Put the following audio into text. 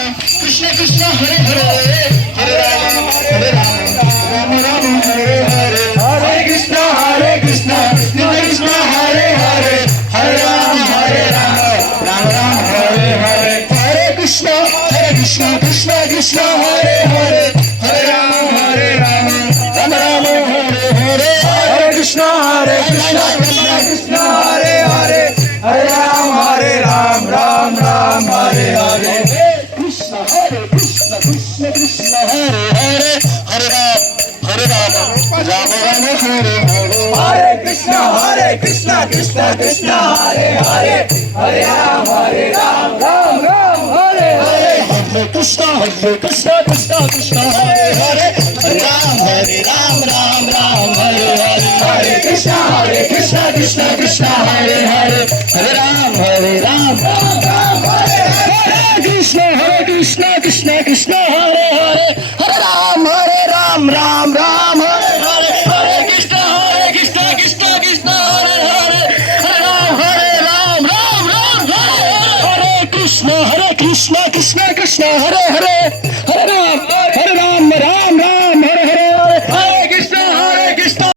Krishna Krishna Hare Hare Hare Rama Rama Rama Hare Hare Hare Krishna Krishna Krishna Hare Hare Hare Rama Rama Rama Hare Hare Hare Krishna Krishna Krishna Hare Hare Hare Rama Rama Rama Hare Hare Hare Krishna Krishna Krishna Hare Hare Hare Rama Ram Ram Hare Hare Krishna Krishna Krishna Hare Hare Hare Rama Rama Rama Hare Hare Hare Krishna Krishna Krishna Hare Hare Hare Rama Ram Ram Hare Hare Hare Krishna Krishna Krishna Hare Hare Hare Ram Ram Hare Hare Hare Krishna Krishna Krishna Hare Hare Hare Ram Ram Hare Hare Krishna Krishna Krishna Hare Hare Hare Ram Ram Hare Hare Hare Krishna Krishna Krishna Hare Hare Hare Ram Ram Hare Hare Hare Krishna Krishna Krishna Hare Hare Hare Ram